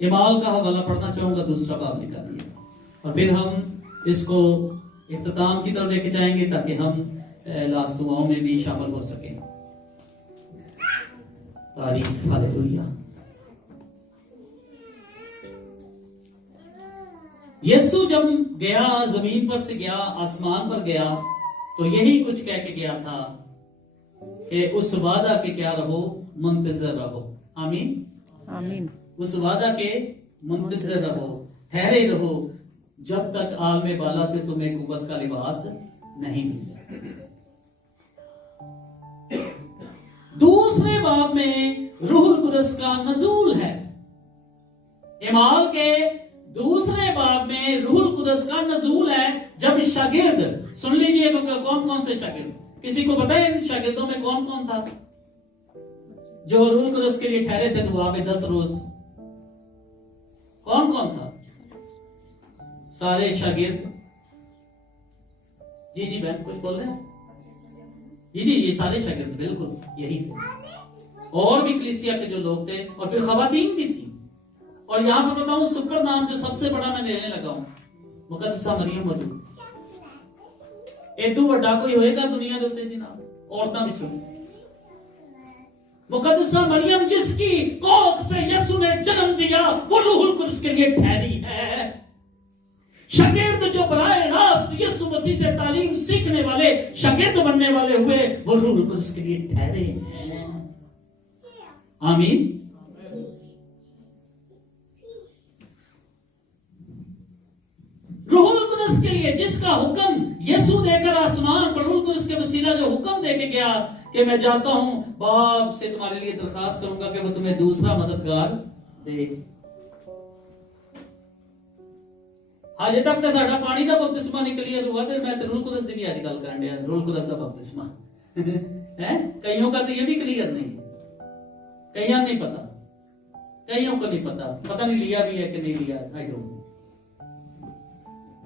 इमाल का हवाला पढ़ना चाहूंगा, दूसरा बाब निकालिए, और फिर हम इसको इख्तिताम की तरफ लेके जाएंगे ताकि हम लास्ट दुआओं में भी शामिल हो सके। तारीफ। हालेलुया। यीशु जब गया, जमीन पर से गया, आसमान पर गया, तो यही कुछ कह के गया था कि उस वादा के क्या रहो, मुंतजर रहो। आमीन। आमीन। उस वादा के मुंतजर रहो, ठहरे रहो जब तक आलमे बाला से तुम्हें कुव्वत का लिबास नहीं मिल जाए। दूसरे बाब में रूहुल कुदस का नजूल है। इमाल के दूसरे बाब में रूहुल कुदस का नजूल है, जब शागिर्द, सुन लीजिए कौन कौन से शागिर्द, किसी को पता है इन शागिर्दों में कौन कौन था जो रूहुल कुदस के लिए ठहरे थे दुआ में 10 रोज? कौन कौन था? सारे शागिर्द। जी जी बहन कुछ बोल रहे हैं? जी जी ये सारे शागिर्द बिल्कुल यही थे, और भी कलीसिया के जो लोग थे, और फिर खवातीन भी थी। और यहां पर बताऊं सुपर नाम जो सबसे बड़ा मैं लेने लगा हूं, मुकद्दसा मरियम मौजूद। एदू बड़ा कोई होएगा दुनिया के उत्ते जनाब औरतां विचों? मुकद्दसा मरियम जिसकी कोख से यीशु ने जन्म दिया, वो रूहुल कुदस के लिए ठहरी है। शागिर्द जो बराए रास्त यीशु मसीह से तालीम सीखने वाले, शागिर्द बनने वाले हुए, वो रूहुल कुदस के लिए ठहरे हैं। आमीन। जिसके लिए, जिसका हुक्म यीशु देकर आसमान पर रूह कुदस के वसीला जो हुक्म देके गया कि मैं जाता हूं बाप से तुम्हारे लिए दरखास्त करूंगा कि वो तुम्हें दूसरा मददगार दे। अजे तक तो साडा पानी का बपतिस्मा नहीं क्लियर हुआ, तो मैं रूह कुदस की भी आज गल करन दिया, रूह कुदस का बपतिस्मा है। कईयों का तो ये भी क्लियर नहीं, कईयां नहीं पता, कईयों को नहीं पता नहीं लिया भी है कि नहीं लिया, आई डोंट नो।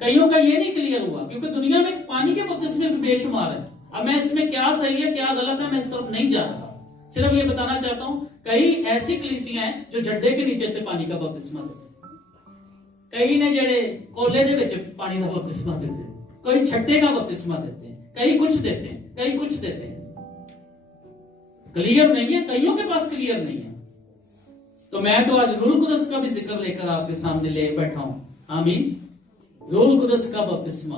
कईयों का ये नहीं क्लियर हुआ क्योंकि दुनिया में पानी के बपतिस्मे भी बेशुमार है। अब मैं इसमें क्या सही है क्या गलत है मैं इस तरफ नहीं जा रहा, सिर्फ ये बताना चाहता हूं कई ऐसी कलीसियां हैं जो झड्डे के नीचे से पानी का बपतिस्मा देते, कई ने जेड़े कोले दे विच पानी का बपतिस्मा देते, कई छट्टे का बपतिस्मा देते हैं, कई कुछ देते हैं, कई कुछ देते हैं। क्लियर नहीं है, कईयों के पास क्लियर नहीं है। तो मैं तो आज रूह कुदस का भी जिक्र लेकर आपके सामने ले बैठा हूं। आमीन। रूह कुदस का बपतिस्मा,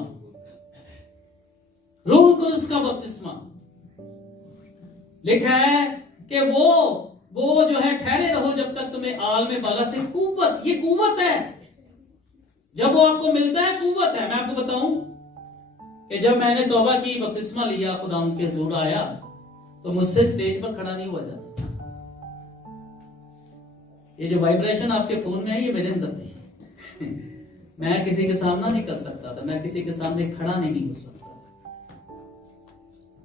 रूह कुदस का बपतिस्मा लिखा है कि वो जो है ठहरे रहो जब तक तुम्हें आल में बाला से कुव्वत, ये कुव्वत है, जब वो आपको मिलता है कुव्वत है। मैं आपको बताऊं कि जब मैंने तौबा की, बपतिस्मा लिया, खुदा उनके हुजूर आया, तो मुझसे स्टेज पर खड़ा नहीं हुआ जाता। ये जो वाइब्रेशन आपके फोन में है ये मेरे अंदर थी मैं किसी के सामना नहीं कर सकता था, मैं किसी के सामने खड़ा नहीं हो सकता था,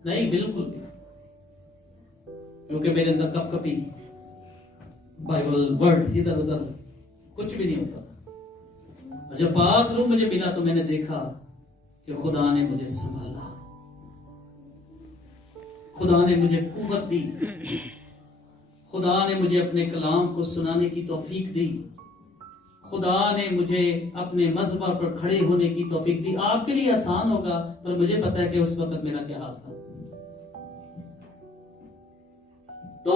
नहीं बिल्कुल भी, क्योंकि मेरे अंदर कपकपी बाइबल वर्ड इधर उधर कुछ भी नहीं होता था। और जब पाक रूह मुझे मिला तो मैंने देखा कि खुदा ने मुझे संभाला, खुदा ने मुझे कुव्वत दी, खुदा ने मुझे अपने कलाम को सुनाने की तौफीक दी, खुदा ने मुझे अपने मज़हब पर खड़े होने की तौफीक दी। आपके लिए आसान होगा पर मुझे पता है कि उस वक्त मेरा क्या हाल था। तो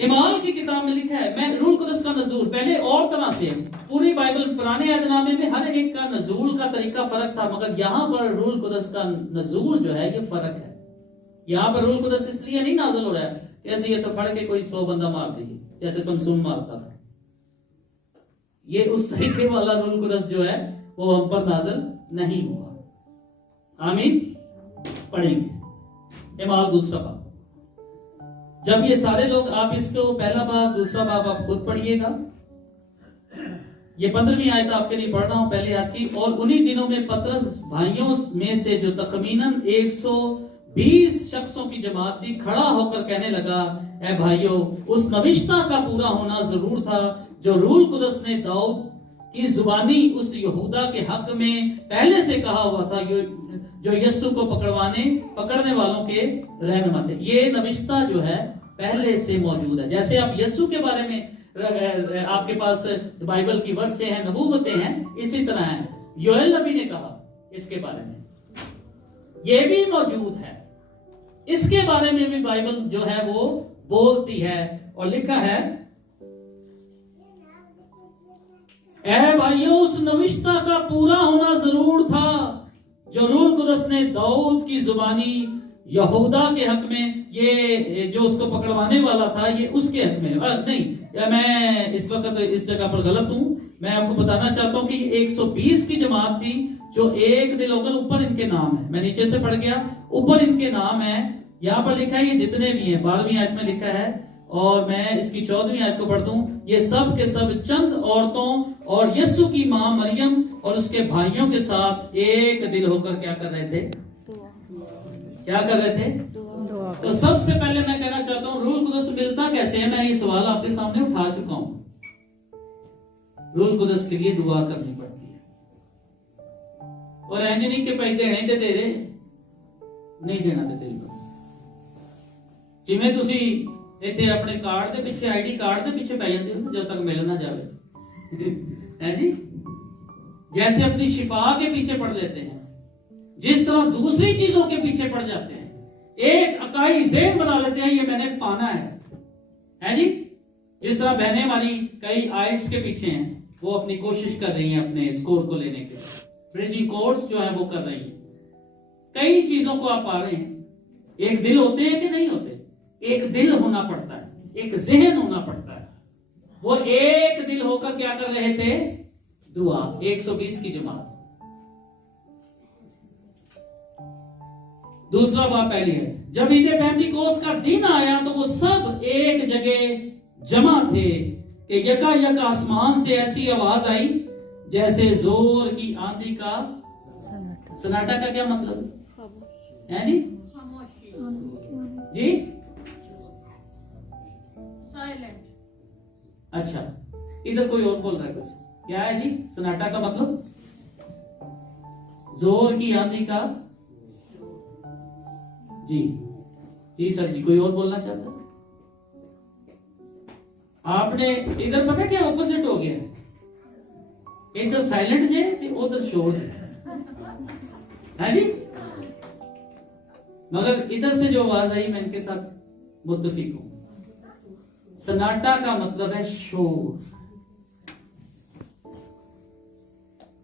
इमाल की किताब में लिखा है, मैं रूह कुदस का नज़ूल पहले और तरह से, पूरी बाइबल पुराने अहदनामे में हर एक का नज़ूल का तरीका फर्क था, मगर यहां पर रूह कुदस का नज़ूल जो है ये फर्क है। यहां पर रूह कुदस इसलिए नहीं नाज़िल हो रहा है कैसे ये तो फड़ के कोई 100 बंदा मार दिए जैसे समसून मारता था, ये उस तरीके वाला रूह कुदस जो है वो हम पर नाज़िल नहीं हुआ। आमीन। पढ़ेंगे इमाल दूसरा बाब। जब ये सारे लोग, आप इसको पहला बाब दूसरा बाब आप खुद पढ़िएगा, ये 15वीं आयत आपके लिए पढ़ रहा हूं पहले आयत की। और उन्हीं दिनों में पतरस भाइयों में से जो तखमीनन 120 शख्सों की जमात थी खड़ा होकर कहने लगा, ऐ भाइयों, उस नविश्ता का पूरा होना जरूर था जो रूह कुदस ने दाऊद की जुबानी उस यहूदा के हक में पहले से कहा हुआ था, जो यीशु को पकड़ने वालों के रहनुमा थे। ये नविश्ता जो है पहले से मौजूद है। जैसे आप यीशु के बारे में आपके पास बाइबल की वर्ष से हैं, नबूवतें हैं, इसी तरह है योएल नबी ने कहा इसके बारे में, ये भी मौजूद है। इसके बारे में भी बाइबल जो है वो बोलती है और लिखा है, ऐ भाइयों, उस नविश्ता का पूरा होना जरूर था जो रूह कुदस ने दाऊद की जुबानी यहूदा के हक में, ये जो उसको पकड़वाने वाला था ये उसके हक में नहीं, मैं इस वक्त इस जगह पर गलत हूं। मैं आपको बताना चाहता हूं कि 120 की जमात थी जो एक दिल होकर, ऊपर इनके नाम है, मैं नीचे से पढ़ गया, ऊपर इनके नाम है, यहां पर लिखा है ये जितने भी हैं, 12वीं आयत में लिखा है, और मैं इसकी 14वीं आयत को पढ़ दूं, ये सब के सब चंद औरतों और यीशु की मां मरियम और उसके भाइयों के साथ एक दिल होकर क्या कर रहे थे, क्या कर रहे थे, तो सबसे पहले मैं कहना चाहता हूं रूह कुदस मिलता कैसे है। मैं ये सवाल आपके सामने उठा चुका हूं। रूह कुदस के लिए दुआ करनी पड़ती है, और एंजनी के पैसे देने ते दे दे, नहीं देना ते दिल को, जिवें तुसी इतने अपने कार्ड के पीछे, आईडी कार्ड के पीछे पै जाते हो जब तक मिल ना जाए है जी, जैसे अपनी शिफा के पीछे पड़ लेते हैं, जिस तरह दूसरी चीजों के पीछे पड़ जाते हैं, एक अकाई ज़हन बना लेते हैं ये मैंने पाना है जी। जिस तरह बहनें हमारी कई आइट्स के पीछे हैं, वो अपनी कोशिश कर रही हैं अपने स्कोर को लेने के, ब्रिजिंग कोर्स जो है वो कर रही है, कई चीजों को आप पा रहे हैं। एक दिल होते हैं कि नहीं होते, एक दिल होना पड़ता है, एक ज़हन होना पड़ता है। वो एक दिल होकर क्या कर रहे थे, दुआ। 120 की जमात दूसरा बाब पहली है, जब ईद पेंतिकोस्त का दिन आया तो वो सब एक जगह जमा थे कि यकायक आसमान से ऐसी आवाज आई जैसे जोर की आंधी का सन्नाटा। का क्या मतलब है जी? जी साइलेंट। अच्छा, इधर कोई और बोल रहा है कुछ, क्या है जी सन्नाटा का मतलब? जोर की आंधी का। जी जी सर जी, कोई और बोलना चाहता है? आपने इधर पता क्या ऑपोजिट हो गया, इधर साइलेंट जे ते उधर शोर है जी। मगर इधर से जो आवाज आई मैं इनके साथ मुत्तफिक हूं। सन्नाटा का मतलब है शोर।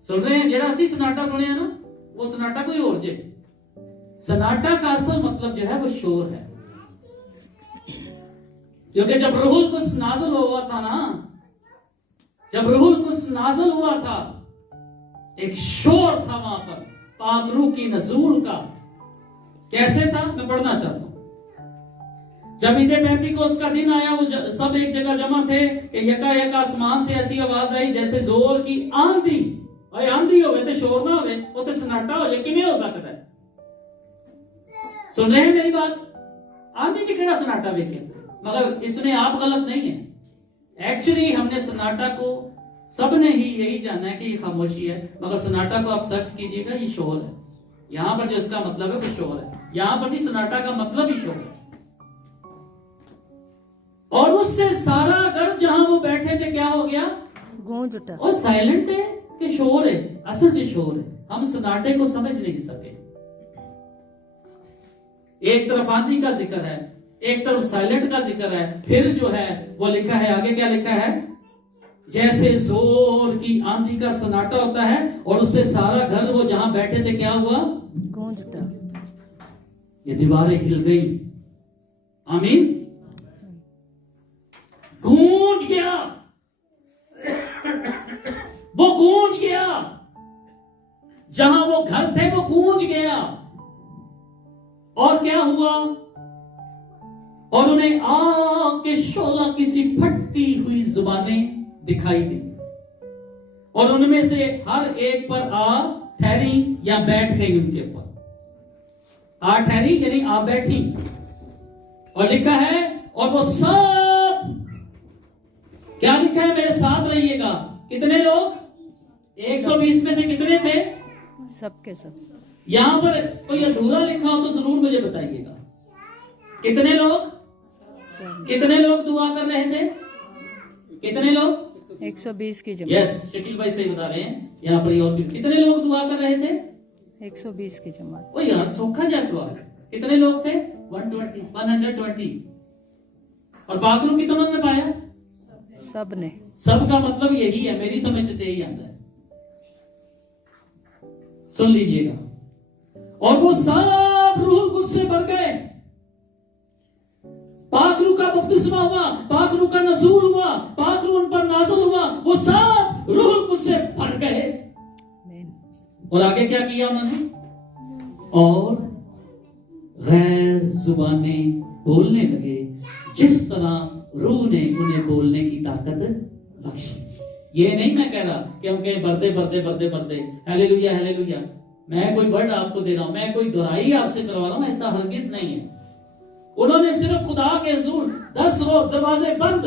सुन रहे हैं? जेड़ा असि सन्नाटा सुने ना, वो सन्नाटा कोई और जे। सन्नाटा का असल मतलब जो है वो शोर है। क्योंकि जब रूहुल कुद्स नाज़िल हुआ था ना, जब रूहुल कुद्स नाज़िल हुआ था, एक शोर था वहां पर पाक रूह की नज़ूल का। कैसे था मैं पढ़ना चाहता हूं। जब ईद पेंतिकोस्त का दिन आया, वो सब एक जगह जमा थे कि यकायक आसमान से ऐसी आवाज आई जैसे जोर की आंधी। और आंधी होवे तो शोर ना होवे, वो तो सन्नाटा हो जाए, किमें हो सकता है? सुन रहे हैं मेरी बात? आंधी च केड़ा सन्नाटा वेखे, मगर इसमें आप गलत नहीं है। एक्चुअली हमने सन्नाटा को, सबने ही यही जाना है कि ये खामोशी है, मगर सन्नाटा को आप सर्च कीजिएगा, ये शोर है। यहां पर जो इसका मतलब है वो शोर है। यहां पर नहीं, सन्नाटा का मतलब ही शोर है। और उससे सारा घर जहां वो बैठे थे क्या हो गया? गूंज उठा। और साइलेंट है कि शोर है? असल जो शोर है, हम सन्नाटे को समझ नहीं सके। एक तरफ आंधी का जिक्र है, एक तरफ साइलेंट का जिक्र है, फिर जो है वो लिखा है, आगे क्या लिखा है? जैसे जोर की आंधी का सन्नाटा होता है और उससे सारा घर वो जहां बैठे थे क्या हुआ? गूंज उठा। ये दीवारें हिल गई। आमीन। गूंज गया, वो गूंज गया, जहां वो घर थे वो गूंज गया। और क्या हुआ? और उन्हें आग के शोला की सी फटती हुई जुबानें दिखाई दी, और उनमें से हर एक पर आ ठहरी या बैठ गई। उनके ऊपर आ ठहरी यानी आ बैठी। और लिखा है, और वो सब, क्या लिखा है मेरे साथ रहिएगा, कितने लोग? 120 में से कितने थे? सबके सब। यहां पर कोई अधूरा लिखा हो तो जरूर मुझे बताइएगा। कितने लोग? कितने लोग दुआ कर रहे थे? कितने लोग? 120 की जमात। यस, शकील भाई सही बता रहे हैं। यहाँ पर और भी कितने लोग दुआ कर रहे थे? 120 की जमात। ओ यार, सोखा जैसा सवाल। कितने लोग थे? 120। और पाखरू कितनों ने पाया? सब ने। सब का मतलब यही है, मेरी समझ से यही आता है। सुन लीजिएगा। और वो सब रूहुल कुद्स से भर गए। पाखरू का बपतिस्मा हुआ, पाखरू का नज़ूल हुआ, पाखरू उन पर नाज़िल हुआ, वो सब रूहुल कुद्स से भर गए। और आगे क्या किया उन्होंने? और गैर जुबानें बोलने लगे, जिस तरह रूह ने उन्हें बोलने की ताकत बख्शी। ये नहीं मैं कह रहा क्योंकि बर्दे हालेलुया हालेलुया, मैं कोई वर्ड आपको दे रहा हूं, मैं कोई दुहाई आपसे करवा रहा हूं, ऐसा हरगिज नहीं है। उन्होंने सिर्फ खुदा के हुजूर 10 रोज दरवाजे बंद।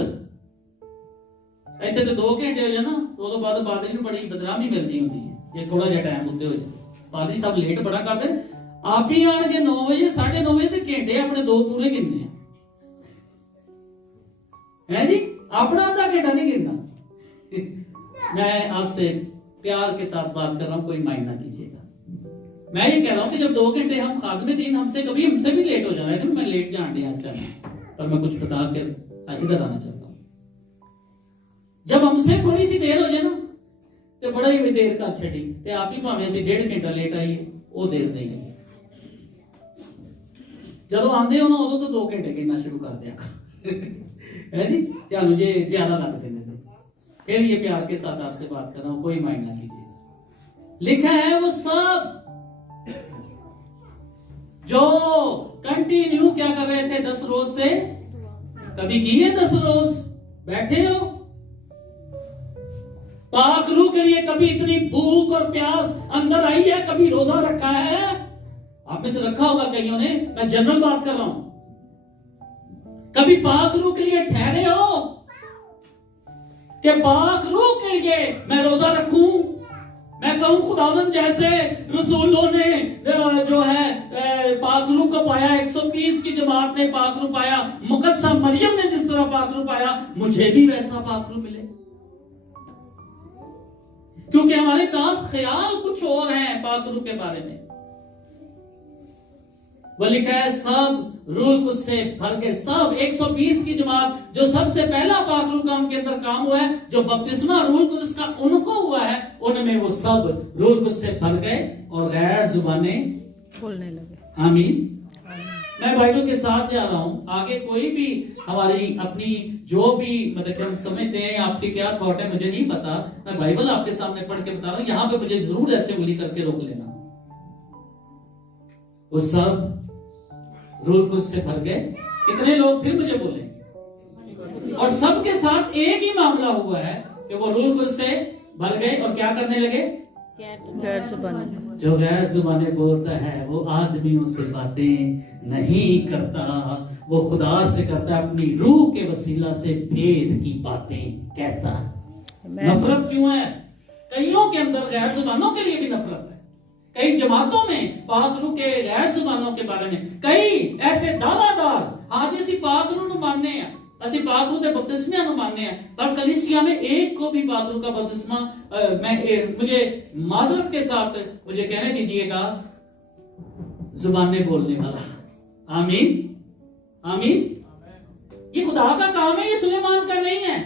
ਇੱਥੇ तो 2 घंटे हो जाए ना, तो बाद पादरी ਨੂੰ बड़ी बदनामी मिलती होती है ਜੇ थोड़ा ਜਿਹਾ ਟਾਈਮ ਉੱਤੇ ਹੋ ਜਾਏ। ਪਾਦਰੀ ਸਾਹਿਬ ਲੇਟ ਬੜਾ ਕਰਦੇ, ਆਪ ਹੀ ਆਣਗੇ 9 ਵਜੇ 9:30 ਵਜੇ ਤੇ ਘੰਟੇ ਆਪਣੇ 2 पूरे गिनने हैं जी, अपना आधा घंटा नहीं गिनना। मैं आपसे प्यार के साथ बात कर रहा हूं, कोई माइंड ना कीजिएगा। मैं ये कह रहा हूं कि जब 2 घंटे हम खादमे दीन हमसे भी लेट हो जाता है, मैं लेट जान रहा इस टाइम, पर मैं कुछ बता कर इधर आना चाहता हूं। जब हमसे थोड़ी सी देर हो जाए ना, तो बड़ा ही देर कर छड़ी, ते आप ही भावें से 1.5 घंटा लेट आइए, वो देर नहीं है। जब आंदे हो ना उदों तो 2 घंटे गिनना शुरू कर दिया है जी, चलो जे ज्यादा लग देने थे। फिर ये प्यार के साथ आपसे बात कर रहा हूं, कोई माइंड ना कीजिएगा। लिखा है वो सब जो कंटिन्यू क्या कर रहे थे 10 रोज से, कभी किए 10 रोज, बैठे हो पाक रूह के लिए, कभी इतनी भूख और प्यास अंदर आई है, कभी रोजा रखा है? आप में से रखा होगा कईयों ने, मैं जनरल बात कर रहा हूं। कभी पाक रूह के लिए ठहरे हो कि पाक रूह के लिए मैं रोजा रखूं? मैं कहूं खुदावंद जैसे रसूलों ने जो है पाक रूह को पाया, 120 की जमात ने पाक रूह पाया, मुकद्दसा मरियम ने जिस तरह पाक रूह पाया, मुझे भी वैसा पाक रूह मिले। क्योंकि हमारे पास ख्याल कुछ और है पाक रूह के बारे में। वो लिखा है सब रूह कुछ से भर के, सब 120 की जमात जो सबसे पहला पाक रूह का उनके अंदर काम हुआ है, जो बपतिस्मा रूह कुछ का उनको हुआ है, उनमें वो सब रूह कुछ से भर गए और गैर जुबानें बोलने लगे। आमीन। मैं बाइबल के साथ जा रहा हूं, आगे कोई भी हमारी अपनी जो भी मतलब कि हम समझते हैं, आपके क्या थॉट है मुझे नहीं पता, मैं बाइबल आपके सामने पढ़ के बता रहा हूं, यहां पे मुझे जरूर ऐसे उंगली करके रोक लेना। वो सब रूह कुछ से भर गए। कितने लोग फिर मुझे बोले? और सबके साथ एक ही मामला हुआ है कि वो रूह कुछ से भर गए और क्या करने लगे? गैर जुबानी। जो गैर जुबानें बोलता है वो आदमियों से बातें नहीं करता, वो खुदा से करता है, अपनी रूह के वसीला से भेद की बातें कहता है। नफरत क्यों है? कईयों के अंदर गैर जुबानों के लिए भी नफरत है। कई जमातों में पाक रूह के गैर जुबानों के बारे में कई ऐसे दावादार, हाँ जी ਅਸੀਂ पाक रूह ਨੂੰ मानने हैं, ਅਸੀਂ पाक रूह के बपतिस्मे ਨੂੰ मानने हैं, पर कलीसिया में एक को भी पाक रूह का बपतिस्मा मुझे माजरत के साथ मुझे कहने दीजिएगा जुबानें बोलने वाला। आमीन आमीन। ये खुदा का काम है, ये सुलेमान का नहीं है,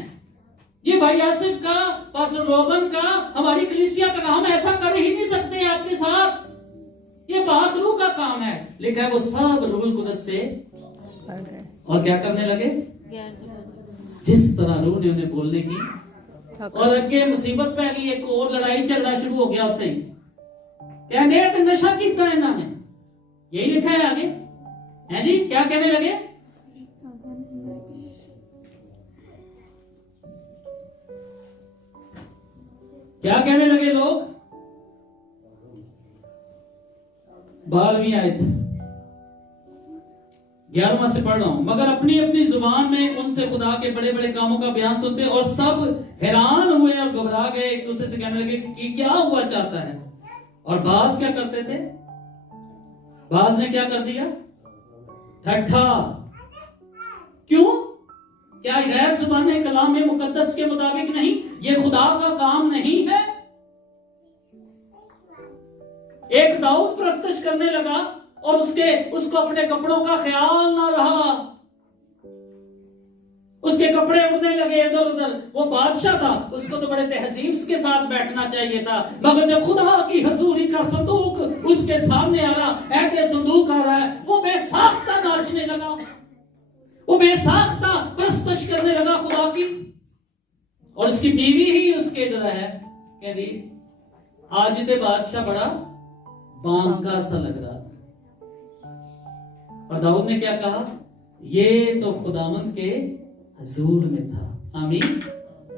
ये भाई आसिफ का, पास्टर रोबन का, हमारी कलीसिया का काम। ऐसा कर ही नहीं सकते आपके साथ, ये पाक रूह का काम है। लिखा है वो सब रूह कुदस से और क्या करने लगे? जिस तरह रूह ने उन्हें बोलने की, और अगे मुसीबत पै गई, एक और लड़ाई चलना शुरू हो गया उत्थे ही, कहने नशा किया इन्होंने, यही लिखा है आगे है जी। क्या कहने लगे? क्या कहने लगे लोग? 12वीं आयत 11वां से पढ़ रहा हूं। मगर अपनी अपनी जुबान में उनसे खुदा के बड़े बड़े कामों का बयान सुनते और सब हैरान हुए और घबरा गए, एक दूसरे से कहने लगे कि क्या हुआ चाहता है। और बाज क्या करते थे? बाज ने क्या कर दिया? ठट्ठा। क्यों? क्या गैर जुबाने कलाम में मुकद्दस के मुताबिक नहीं? ये खुदा का काम नहीं है। एक दाऊद प्रस्तुत करने लगा और उसको अपने कपड़ों का ख्याल ना रहा, उसके कपड़े उड़ने लगे इधर उधर। वो बादशाह था, उसको तो बड़े तहजीब के साथ बैठना चाहिए था, मगर जब खुदा की हजूरी का संदूक उसके सामने आ रहा, ऐसे संदूक आ रहा है, वो बेसाख्ता नाचने लगा, वो बेसाख्ता प्रस्तुत करने लगा खुदा की। और उसकी बीवी ही उसके जरा है, कहती आज ते बादशाह बड़ा बांका सा लग रहा था। और दाऊद ने क्या कहा? ये तो खुदावंद के हजूर में था। आमीन।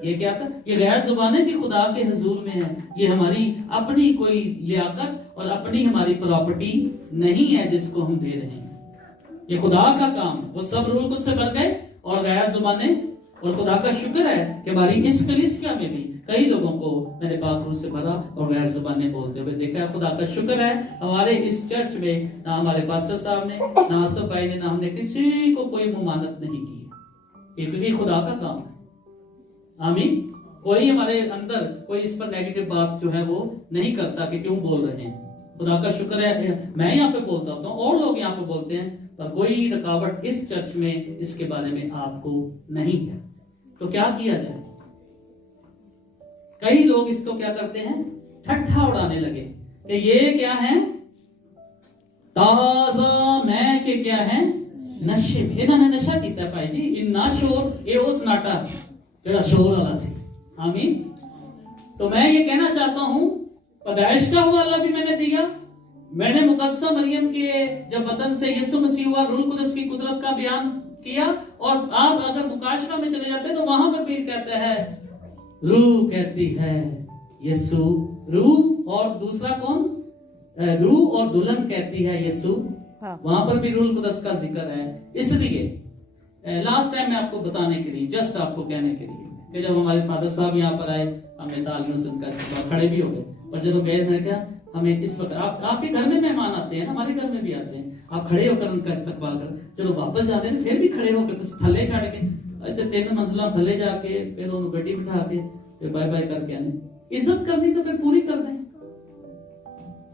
ये क्या था? ये गैर जुबानें भी खुदा के हजूर में है। ये हमारी अपनी कोई लियाकत और अपनी हमारी प्रॉपर्टी नहीं है जिसको हम दे रहे हैं, ये खुदा का काम। वो सब रूह कुछ से बन गए और गैर जुबानें। और खुदा का शुक्र है कि हमारी इस कलीसिया में भी कई लोगों को मैंने पाक रूह से भरा और गैर जुबानें बोलते हुए देखा है। खुदा का शुक्र है हमारे इस चर्च में ना हमारे पास्टर साहब ने, ना आसफ भाई ने, ना हमने किसी को कोई मुमानत नहीं की, क्योंकि खुदा का काम है। आमीन। कोई हमारे अंदर कोई इस पर नेगेटिव बात जो है वो नहीं करता कि क्यों बोल रहे हैं। खुदा का शुक्र है मैं यहाँ पे बोलता हूँ और लोग यहाँ पे बोलते हैं, पर कोई रुकावट इस चर्च में इसके बारे में आपको नहीं है। तो क्या किया जाए? कई लोग इसको क्या करते हैं? ठट्ठा उड़ाने लगे कि ये क्या है? ताजा मैं के क्या है? नशे में। इन्होंने नशा किया भाई जी, इन्ना शोर ये वो सनाटा जरा शोर वाला सी। आमीन। तो मैं ये कहना चाहता हूं पैदाइश का हवाला भी मैंने दिया, मैंने मुकद्दसा मरियम के जब वतन से यीशु मसीह हुआ, रूह कुदस की कुदरत का बयान किया। और आप अगर मुकाशवा में चले जाते हैं तो वहां पर भी कहते हैं, रूह कहती है यीशु, रूह और दूसरा कौन, रूह और दुल्हन कहती है यीशु। हाँ। वहां पर भी रूह कुदस का जिक्र है। इसलिए लास्ट टाइम मैं आपको बताने के लिए, जस्ट आपको कहने के लिए कि जब हमारे फादर साहब यहाँ पर आए, हमें तालियों से उनका खड़े भी हो गए, पर जब वो गए मैंने क्या, हमें इस वक्त आपके घर में मेहमान आते हैं, हमारे घर में भी आते हैं, आप खड़े होकर उनका इस्तकबाल कर, चलो वापस जाते हैं फिर भी खड़े होकर, तो थल्ले छाड़ के 3 मंजिला थल्ले जाके फिर उन्होंने गड्डी बिठा के फिर बाय बाय करके आने। इज्जत करनी तो फिर पूरी कर दें।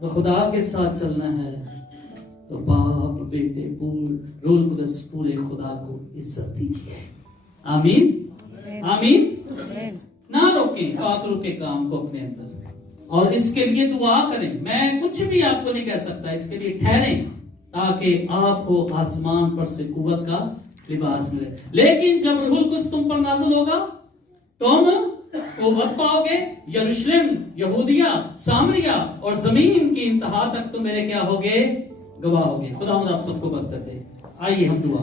तो खुदा के साथ चलना है तो बाप बेटे रूह कुदस पूरे खुदा को इज्जत दीजिए। आमीन आमीन। ना रोकें फाकरों के काम को अपने अंदर, और इसके लिए दुआ करें। मैं कुछ भी आपको नहीं कह सकता, इसके लिए ठहरें ताकि आपको आसमान पर से कुव्वत का लिबास मिले। लेकिन जब रूह कुदस तुम पर नाज़िल होगा तुम कुव्वत पाओगे। यरूशलेम, यहूदिया, सामरिया और जमीन की इंतहा तक तुम मेरे क्या होगे, गवाह होगे। खुदा आप सबको बरकत दे। आइए हम दुआ